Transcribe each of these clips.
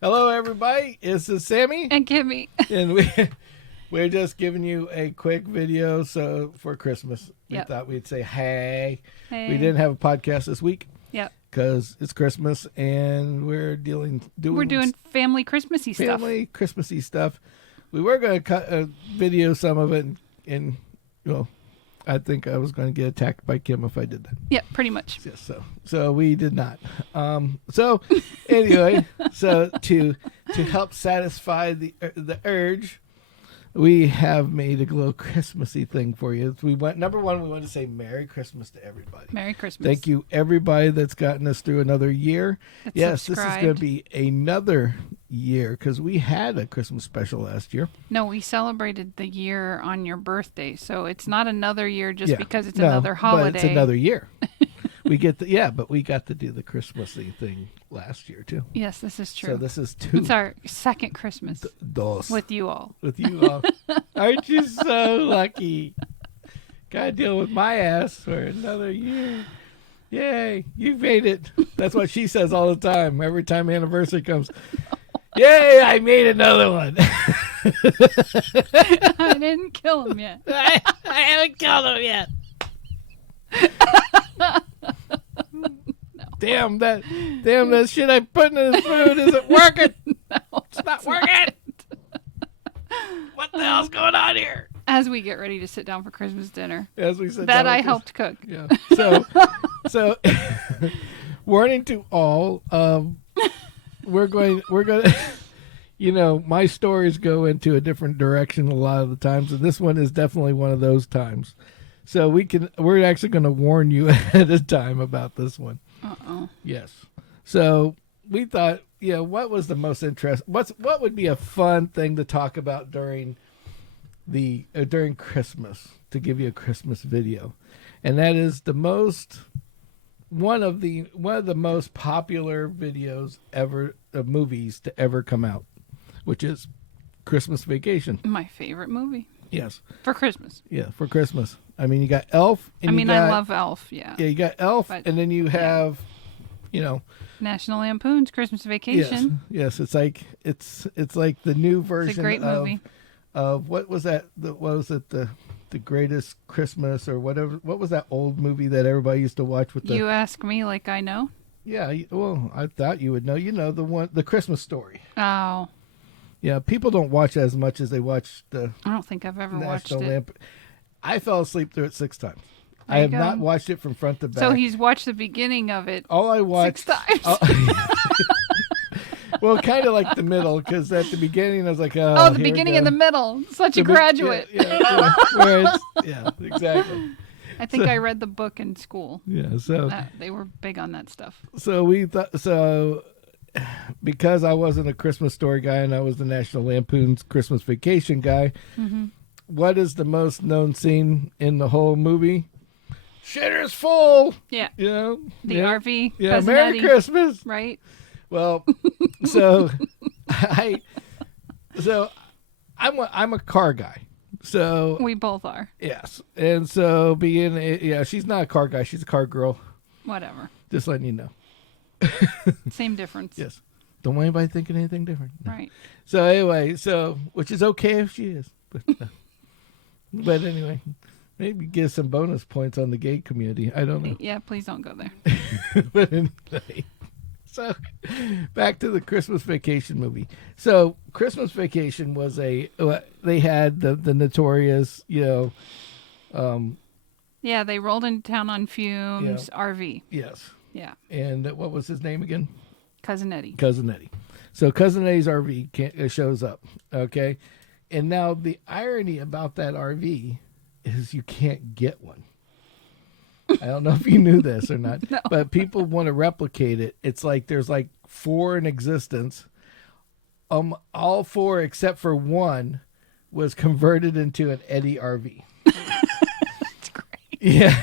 Hello, everybody. This is Sammy, And Kimmy. and we're just giving you a quick video. So for Christmas, we Yep. thought we'd say hey. Hey. We didn't have a podcast this week Yep. because it's Christmas, and we're doing family Christmassy stuff. family Christmassy stuff. We were going to cut a video, some of it, and well, I think I was going to get attacked by Kim if I did that. Yep, pretty much. Yes, so we did not. So anyway, so to help satisfy the urge, we have made a little Christmassy thing for you. Number one, we want to say Merry Christmas to everybody. Merry Christmas. Thank you, everybody that's gotten us through another year. That's yes, this is subscribed. going to be another year because we had a Christmas special last year. No, we celebrated the year on your birthday, so it's not another year just Yeah. because it's No, another holiday. But it's another year. But we got to do the Christmassy thing last year too. Yes, this is true. So this is two. It's our second Christmas Dos. with you all. With you all. Aren't you so lucky? Gotta deal with my ass for another year. Yay, you made it. That's what she says all the time. Every time anniversary comes. Yay, I made another one. I didn't kill him yet. I haven't killed him yet. Damn that shit I put in his food isn't working. No, It's not working. What the hell's going on here? as we get ready to sit down for Christmas dinner. As we said, That I helped cook. Yeah. So warning to all, we're going my stories go into a different direction a lot of the times, and this one is definitely one of those times. So we're actually going to warn you ahead of time about this one. Uh-oh. Yes. So we thought, what was the most interesting? What would be a fun thing to talk about during during Christmas, to give you a Christmas video, and that is one of the most popular videos ever, of movies to ever come out, which is Christmas Vacation. My favorite movie. Yes. For Christmas. Yeah, for Christmas. I mean, you got Elf. And I love Elf, yeah. Yeah, you got Elf, But, and then you have, National Lampoon's Christmas Vacation. Yes, it's like the new version. It's a great movie. Of what was that? What was it? The Greatest Christmas or whatever. What was that old movie that everybody used to watch with the? You ask me like I know. Yeah, well, I thought you would know. The Christmas Story. Oh, Yeah, people don't watch as much as they watch the I don't think I've ever watched National it. Lamp. I fell asleep through it 6 times. There I you have go. not watched it from front to back. So he's watched the beginning of it all I watched 6 times. Well, kind of like the middle, because at the beginning I was like, Oh, the here we beginning go. and the middle. Such a The be- graduate. Yeah, exactly. I think I read the book in school. Yeah, so They were big on that stuff. we thought because I wasn't a Christmas Story guy and I was the National Lampoon's Christmas Vacation guy. Mm-hmm. What is the most known scene in the whole movie? Shitter's full. Yeah. The RV. Yeah, Cousin Merry Eddie, Christmas. right? Well, I'm a car guy. So We both are. yes, and so she's not a car guy. She's a car girl. Whatever. Just letting you know. Same difference. Yes. Don't want anybody thinking anything different. No. Right. So anyway, which is okay if she is, but anyway, maybe give some bonus points on the gay community. I don't know. Yeah, please don't go there. But anyway, so back to the Christmas Vacation movie. So Christmas Vacation was they had the notorious, Yeah, they rolled into town on fumes. RV. yes. Yeah. And what was his name again? Cousin Eddie. Cousin Eddie. So Cousin Eddie's RV shows up. Okay. And now the irony about that RV is you can't get one. I don't know if you knew this or not, No. but people want to replicate it. It's like there's like 4 in existence. All 4 except for one was converted into an Eddie RV. That's great. Yeah.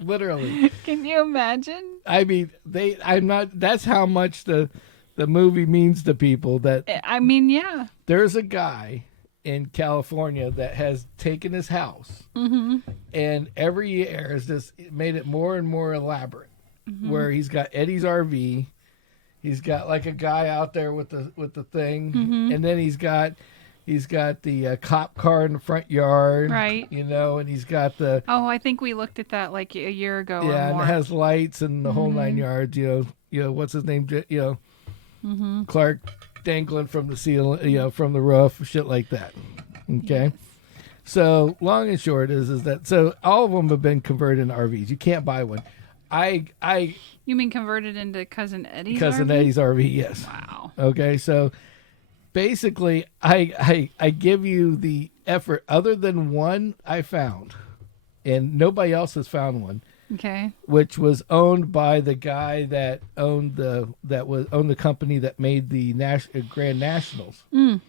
Literally. Can you imagine? I mean, that's how much the movie means to people, that I mean, yeah. there's a guy in California that has taken his house and every year has just made it more and more elaborate, where he's got Eddie's RV, He's got like a guy out there with the thing, Mm-hmm. and then he's got the cop car in the front yard, Right. you know, and he's got the Oh, I think we looked at that like a year ago or and more. it has lights and the whole 9 Mhm. yards. You know what's his name? You know, Mm-hmm. Clark dangling from the ceiling, you know, from the roof, shit like that. Okay. So long and short is that so all of them have been converted into RVs. You can't buy one. I You mean converted into Cousin Eddie's Cousin RV? Eddie's RV, yes. Wow. Okay, so basically I give you the effort other than one I found, and nobody else has found one, Okay. which was owned by the guy that owned the company that made the Grand Nationals. Mm.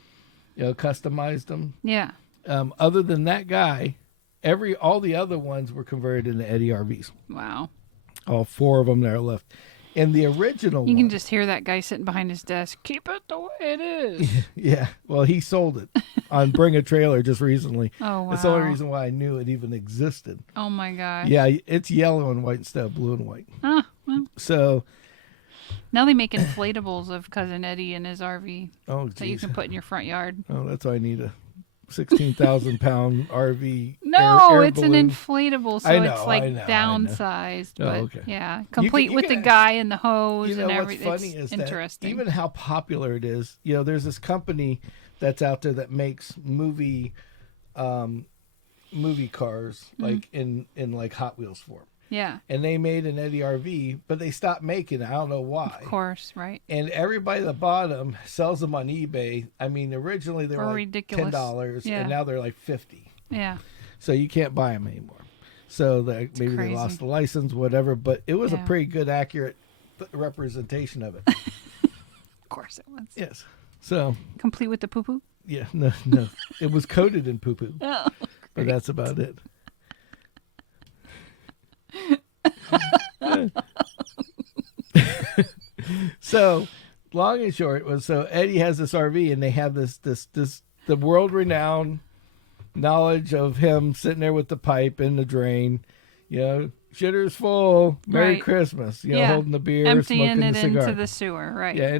You know, customized them. Yeah. Other than that guy, all the other ones were converted into Eddie RVs. Wow. All 4 of them that are left. And the original You one, can just hear that guy sitting behind his desk. Keep it the way it is. yeah. Well, he sold it on Bring a Trailer just recently. Oh, wow. That's the only reason why I knew it even existed. Oh, my gosh. Yeah, it's yellow and white instead of blue and white. Ah, well, So, now they make inflatables of Cousin Eddie and his RV oh that you geez, can put in your front yard. oh that's why I need a 16,000-pound RV. No, air it's an balloon. inflatable, so I know, it's like I know. downsized. Oh, But okay. yeah, complete you with the can- guy and the hose You know and what's everything. funny It's is that interesting. even how popular it is. You know, there's this company that's out there that makes movie cars like in like Hot Wheels form. Yeah, And they made an Eddie RV, but they stopped making it. I don't know why. of course, right? And everybody that bought them sells them on eBay. I mean, originally they For were like ridiculous. $10, Yeah. and now they're like $50. Yeah, So you can't buy them anymore. So maybe they crazy. lost the license, whatever. But it was a Yeah. pretty good, accurate representation of it. of course it was. Yes. So Complete with the poo poo. yeah, no, it was coated in poo poo, Oh, but that's about it. So, long and short was so Eddie has this RV, and they have this the world renowned knowledge of him sitting there with the pipe in the drain, you know, shitter's full, Merry Right. Christmas, you know, Yeah. holding the beer, emptying smoking it the cigar. into the sewer, right? Yeah,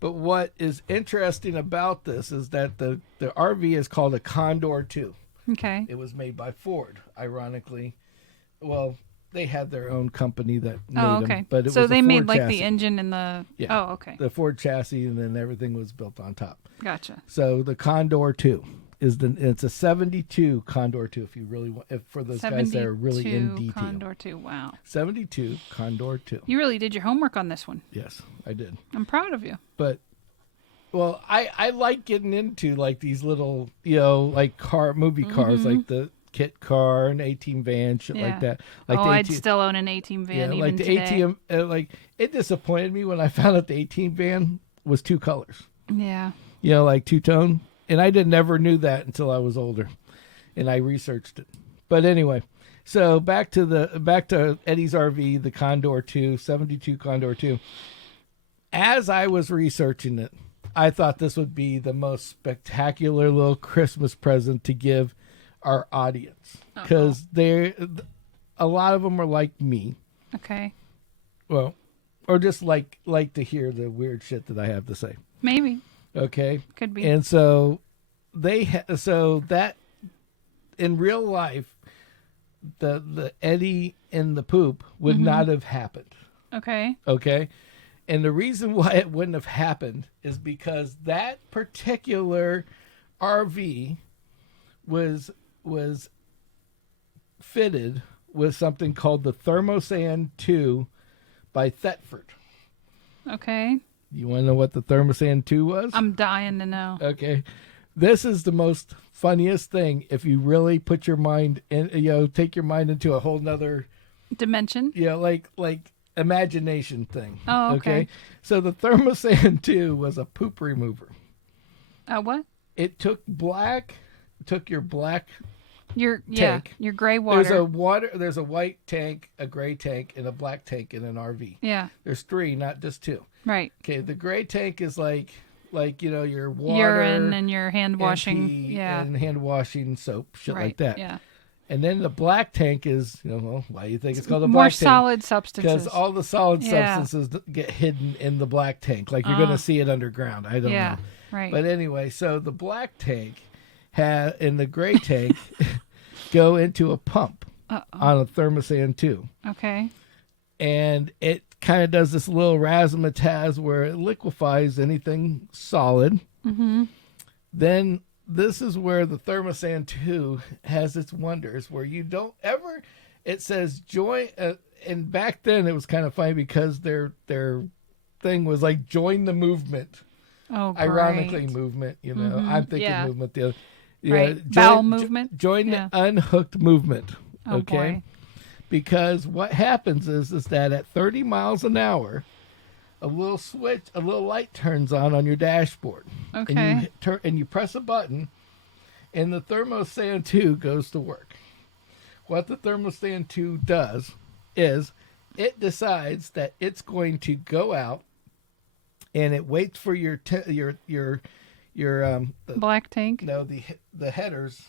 but what is interesting about this is that the RV is called a Condor 2. Okay. It was made by Ford, ironically. Well, they had their own company that made Oh, them, okay. but it So was they a made Ford like chassis. the engine and the. Yeah. Oh, okay. The Ford chassis, and then everything was built on top. Gotcha. So the Condor 2 it's a 72 Condor 2 if you really want, for those guys that are really in 72 detail. Condor 2. Wow. 72 Condor 2. You really did your homework on this one. Yes, I did. I'm proud of you. But well, I like getting into like these little, you know, like movie cars, Mm-hmm. like the kit car and 18 van, shit like that. Like oh, the I'd 18 still own an 18 van yeah, even like the today. ATM. Like it disappointed me when I found out the 18 van was 2 colors. Yeah. You know, like 2-tone, and I never knew that until I was older, and I researched it. But anyway, so back to Eddie's RV, the Condor 2, 72 Condor 2. As I was researching it, I thought this would be the most spectacular little Christmas present to give our audience, because a lot of them are like me. Okay. Well, or just like to hear the weird shit that I have to say. Maybe. Okay. Could be. And so so that in real life, the Eddie and the poop would not have happened. Okay. Okay. And the reason why it wouldn't have happened is because that particular RV was fitted with something called the Thermosan 2 by Thetford. Okay. You want to know what the Thermosan 2 was? I'm dying to know. Okay. This is the most funniest thing if you really put your mind in, you know, take your mind into a whole nother, Dimension. you know, like imagination thing. Oh, okay. So the Thermosan 2 was a poop remover. What? It took your black Your tank. your gray water. There's a white tank, a gray tank, and a black tank in an RV. Yeah. There's 3, not just 2. Right. Okay, the gray tank is like you know, your water, Urine and your hand washing. pee Yeah. and hand washing soap, shit right. like that. Yeah. And then the black tank is, well, why do you think it's called a more black tank? solid substances. Because all the solid Yeah. substances get hidden in the black tank. Like you're going to see it underground. I don't Yeah, know. right. But anyway, so the black tank and the gray tank go into a pump on a thermosan 2. Okay. And it kind of does this little razzmatazz where it liquefies anything solid. Mm-hmm. Then this is where the thermosan 2 has its wonders, where you don't ever, it says join, and back then it was kind of funny because their thing was like join the movement. Oh, great. Ironically, movement, I'm thinking movement. The other, right. Bowel movement. Join the unhooked movement. Oh, Okay. boy. Because what happens is that at 30 miles an hour, a little light turns on your dashboard. Okay. And you press a button, and the thermosan 2 goes to work. What the thermosan 2 does is it decides that it's going to go out, and it waits for your black tank. No, the headers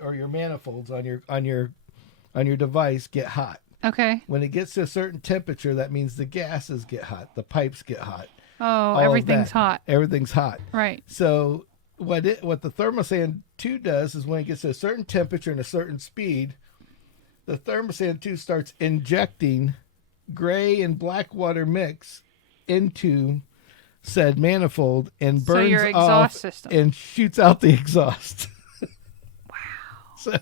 or your manifolds on your device get hot. Okay. When it gets to a certain temperature, that means the gases get hot, the pipes get hot. Oh, everything's hot. Everything's hot. Right. So what the thermosan 2 does is when it gets to a certain temperature and a certain speed, the thermosan 2 starts injecting gray and black water mix into said manifold and burns your exhaust off system. and shoots out the exhaust. Wow. So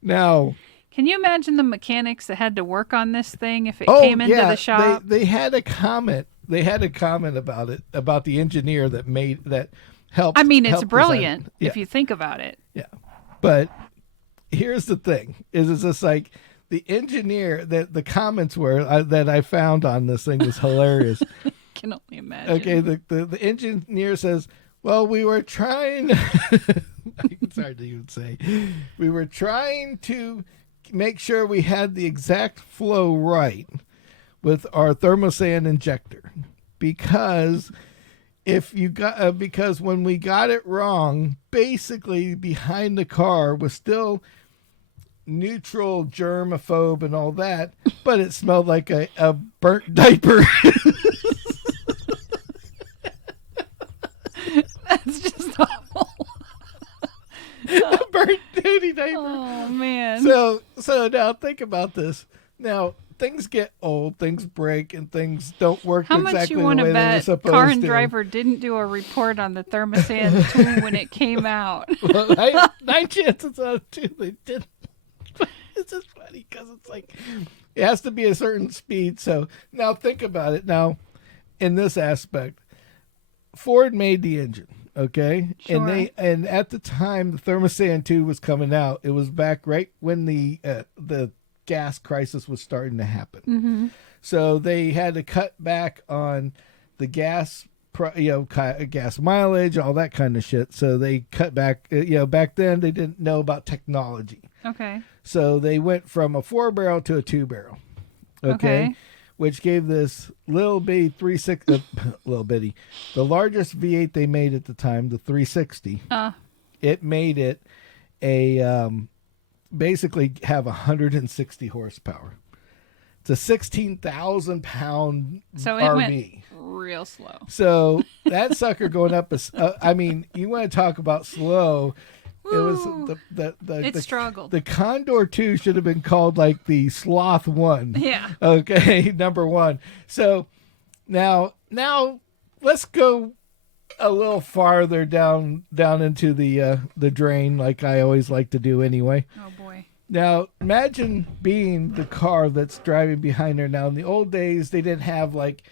now, can you imagine the mechanics that had to work on this thing if it came into the shop? They had a comment. They had a comment about it, about the engineer that helped. I mean, it's helped brilliant design. if you think about it. Yeah, but here's the thing: is just like the engineer that the comments were that I found on this thing was hilarious. I can only imagine. Okay, the engineer says, "Well, we were trying." It's hard to even say. We were trying to make sure we had the exact flow right with our thermosan injector, because because when we got it wrong, basically behind the car was still neutral, germaphobe, and all that, but it smelled like a burnt diaper. That's just awful. A burnt duty diaper. Oh man. So now think about this. Now things get old, things break, and things don't work How exactly much you the want way to they were bet supposed Car and to. Driver didn't do a report on the thermosan 2 when it came out? Well, 9 chances out of 2 they didn't. But it's just funny because it's like it has to be a certain speed. So now think about it. Now, in this aspect, Ford made the engine. Okay. Sure. And at the time the thermosan 2 was coming out, it was back right when the gas crisis was starting to happen. Mm-hmm. So they had to cut back on the gas, gas mileage, all that kind of shit. So they cut back, back then they didn't know about technology. Okay. So they went from a 4-barrel to a 2-barrel. Okay. Which gave this little bitty 360, little bitty, the largest V8 they made at the time, the 360. It made it basically have 160 horsepower. It's a 16,000 pound so RV. It went real slow. So that sucker going up is, you want to talk about slow. It was it struggled. The Condor 2 should have been called like the Sloth 1. Yeah. Okay, number 1. So now let's go a little farther down into the drain, like I always like to do anyway. Oh boy. Now imagine being the car that's driving behind her. Now in the old days they didn't have like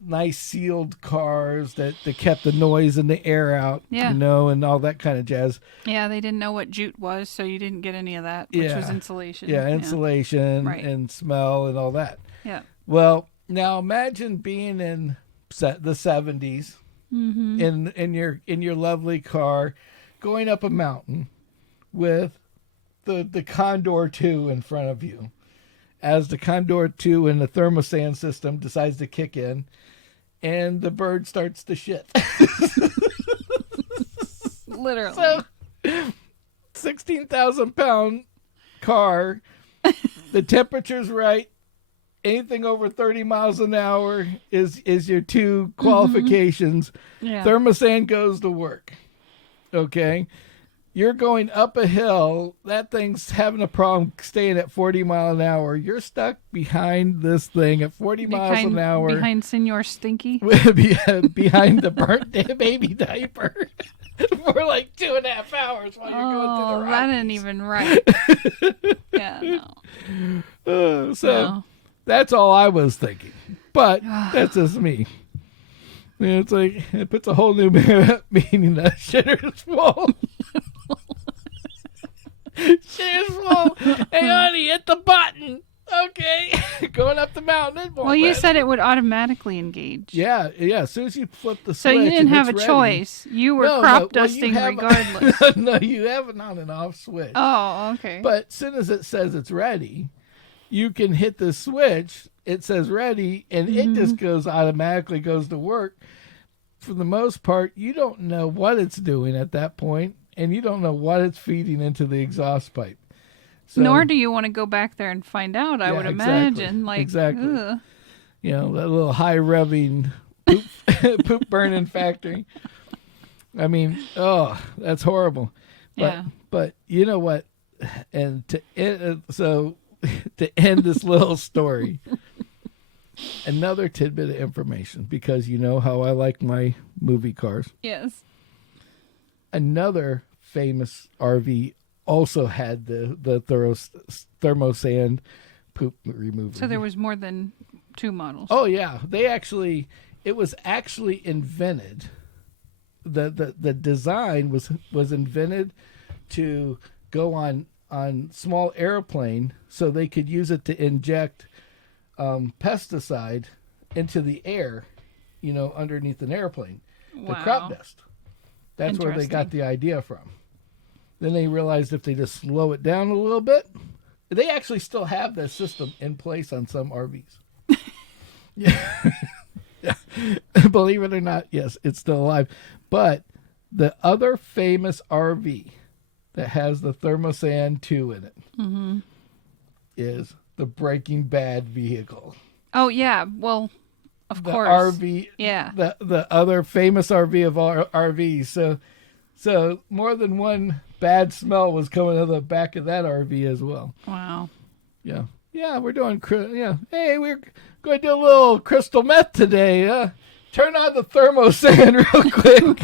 nice sealed cars that kept the noise and the air out, and all that kind of jazz. Yeah, they didn't know what jute was, so you didn't get any of that, which was insulation. Yeah, insulation Right. and smell and all that. Yeah. Well, now imagine being in the 70s Mm-hmm. in your lovely car going up a mountain with the Condor 2 in front of you. As the Condor 2 in the thermosan system decides to kick in, and the bird starts to shit. Literally. So, 16,000-pound car. The temperature's right. Anything over 30 miles an hour is your two qualifications. Yeah. Thermosan goes to work. Okay? You're going up a hill. That thing's having a problem staying at 40 mile an hour. You're stuck behind this thing at 40 miles an hour. Behind Senor Stinky? Behind the burnt baby diaper for like 2.5 hours while you're going through the Rockies. That ain't even right. Yeah, no. So that's all I was thinking. But that's just me. You know, it's like it puts a whole new meaning that shitter's full. Shitter's full. Hey, honey, hit the button. Okay. Going up the mountain. It won't Well, you let said it would automatically engage. Yeah. As soon as you flip the switch. So you didn't have a ready. choice. You were crop dusting regardless. No, you have an on and off switch. Oh, okay. But as soon as it says it's ready, you can hit the switch. It says ready, and it just automatically goes to work. For the most part, you don't know what it's doing at that point, and you don't know what it's feeding into the exhaust pipe. So, Nor do you want to go back there and find out, I would imagine. Exactly. Ugh. You know, that little high revving poop burning factory. I mean, that's horrible. But you know what? And to end this little story, another tidbit of information, because you know how I like my movie cars. Yes. Another famous RV also had the thermosan poop remover. So there was more than 2 models. Oh yeah, it was actually invented. The design was invented to go on small airplane so they could use it to inject pesticide into the air, underneath an airplane. Wow. The crop dust. That's where they got the idea from. Then they realized if they just slow it down a little bit, they actually still have that system in place on some RVs. Yeah. Believe it or not, yes, it's still alive. But the other famous RV that has the Thermosan 2 in it is the Breaking Bad vehicle. Oh, yeah. Well, of course. RV. Yeah. The other famous RV of all RVs. So more than one bad smell was coming out of the back of that RV as well. Wow. Yeah. Yeah, we're doing, hey, we're going to do a little crystal meth today. Turn on the Thermosan real quick.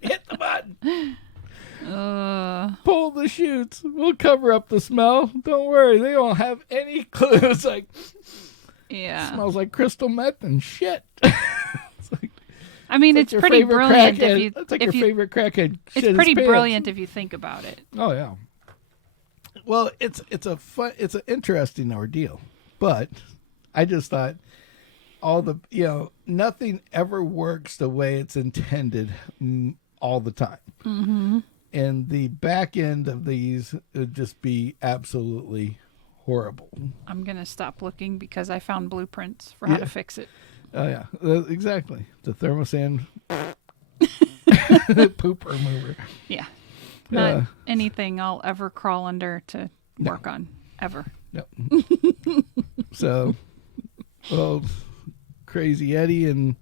Hit the button. Pull the chutes. We'll cover up the smell. Don't worry. They don't have any clue. It's like, yeah. It smells like crystal meth and shit. I mean, it's pretty brilliant if you. That's like your favorite crackhead. It's pretty brilliant if you think about it. Oh yeah. Well, it's an interesting ordeal, but I just thought nothing ever works the way it's intended all the time. Mm-hmm. And the back end of these would just be absolutely horrible. I'm gonna stop looking because I found blueprints for how to fix it. Oh yeah, exactly. The Thermosan poop remover. Yeah, not anything I'll ever crawl under to work on ever. No. So, well, Crazy Eddie and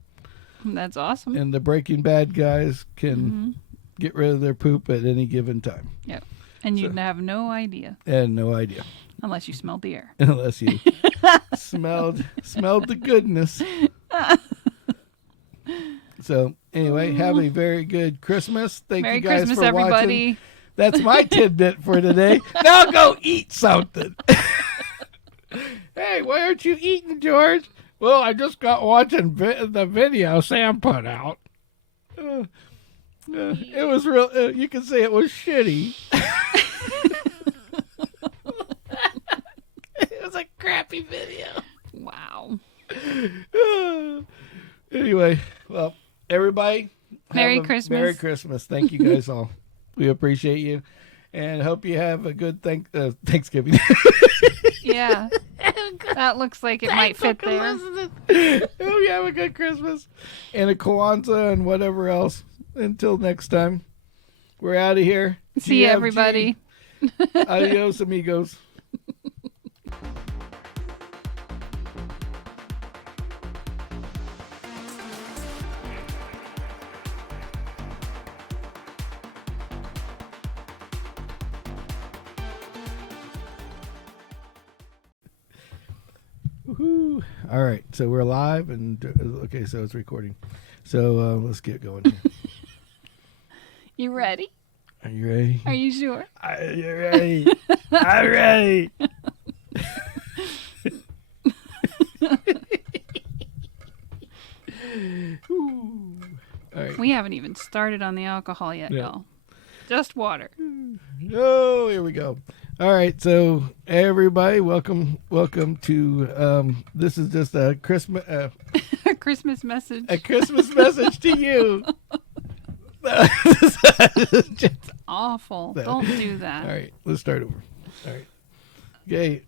that's awesome. And the Breaking Bad guys can get rid of their poop at any given time. Yep, and you'd have no idea. And no idea. Unless you smelled the air. Unless you smelled the goodness. So anyway, have a very good Christmas. Merry you guys Christmas, for everybody. watching. That's my tidbit for today. Now go eat something. Hey, why aren't you eating, George? Well, I just got watching the video Sam put out. It was real. You can say it was shitty. It was a crappy video. Wow. Anyway, well, everybody, Merry Christmas. Merry Christmas. Thank you guys all. We appreciate you, and hope you have a good Thanksgiving. Yeah, that looks like it might fit there. Hope you have a good Christmas and a Kwanzaa and whatever else. Until next time, we're out of here. See you, everybody. Adios, amigos. Woohoo. All right, so we're live and okay, so it's recording. So let's get going here. You ready? Are you ready? Are you sure? Are you ready? I'm ready. All right. We haven't even started on the alcohol yet, y'all. Just water. Oh, here we go. All right, so everybody, welcome to this is just a Christmas A Christmas message. a Christmas message to you. It's awful. Don't do that. All right, let's start over. All right. Okay.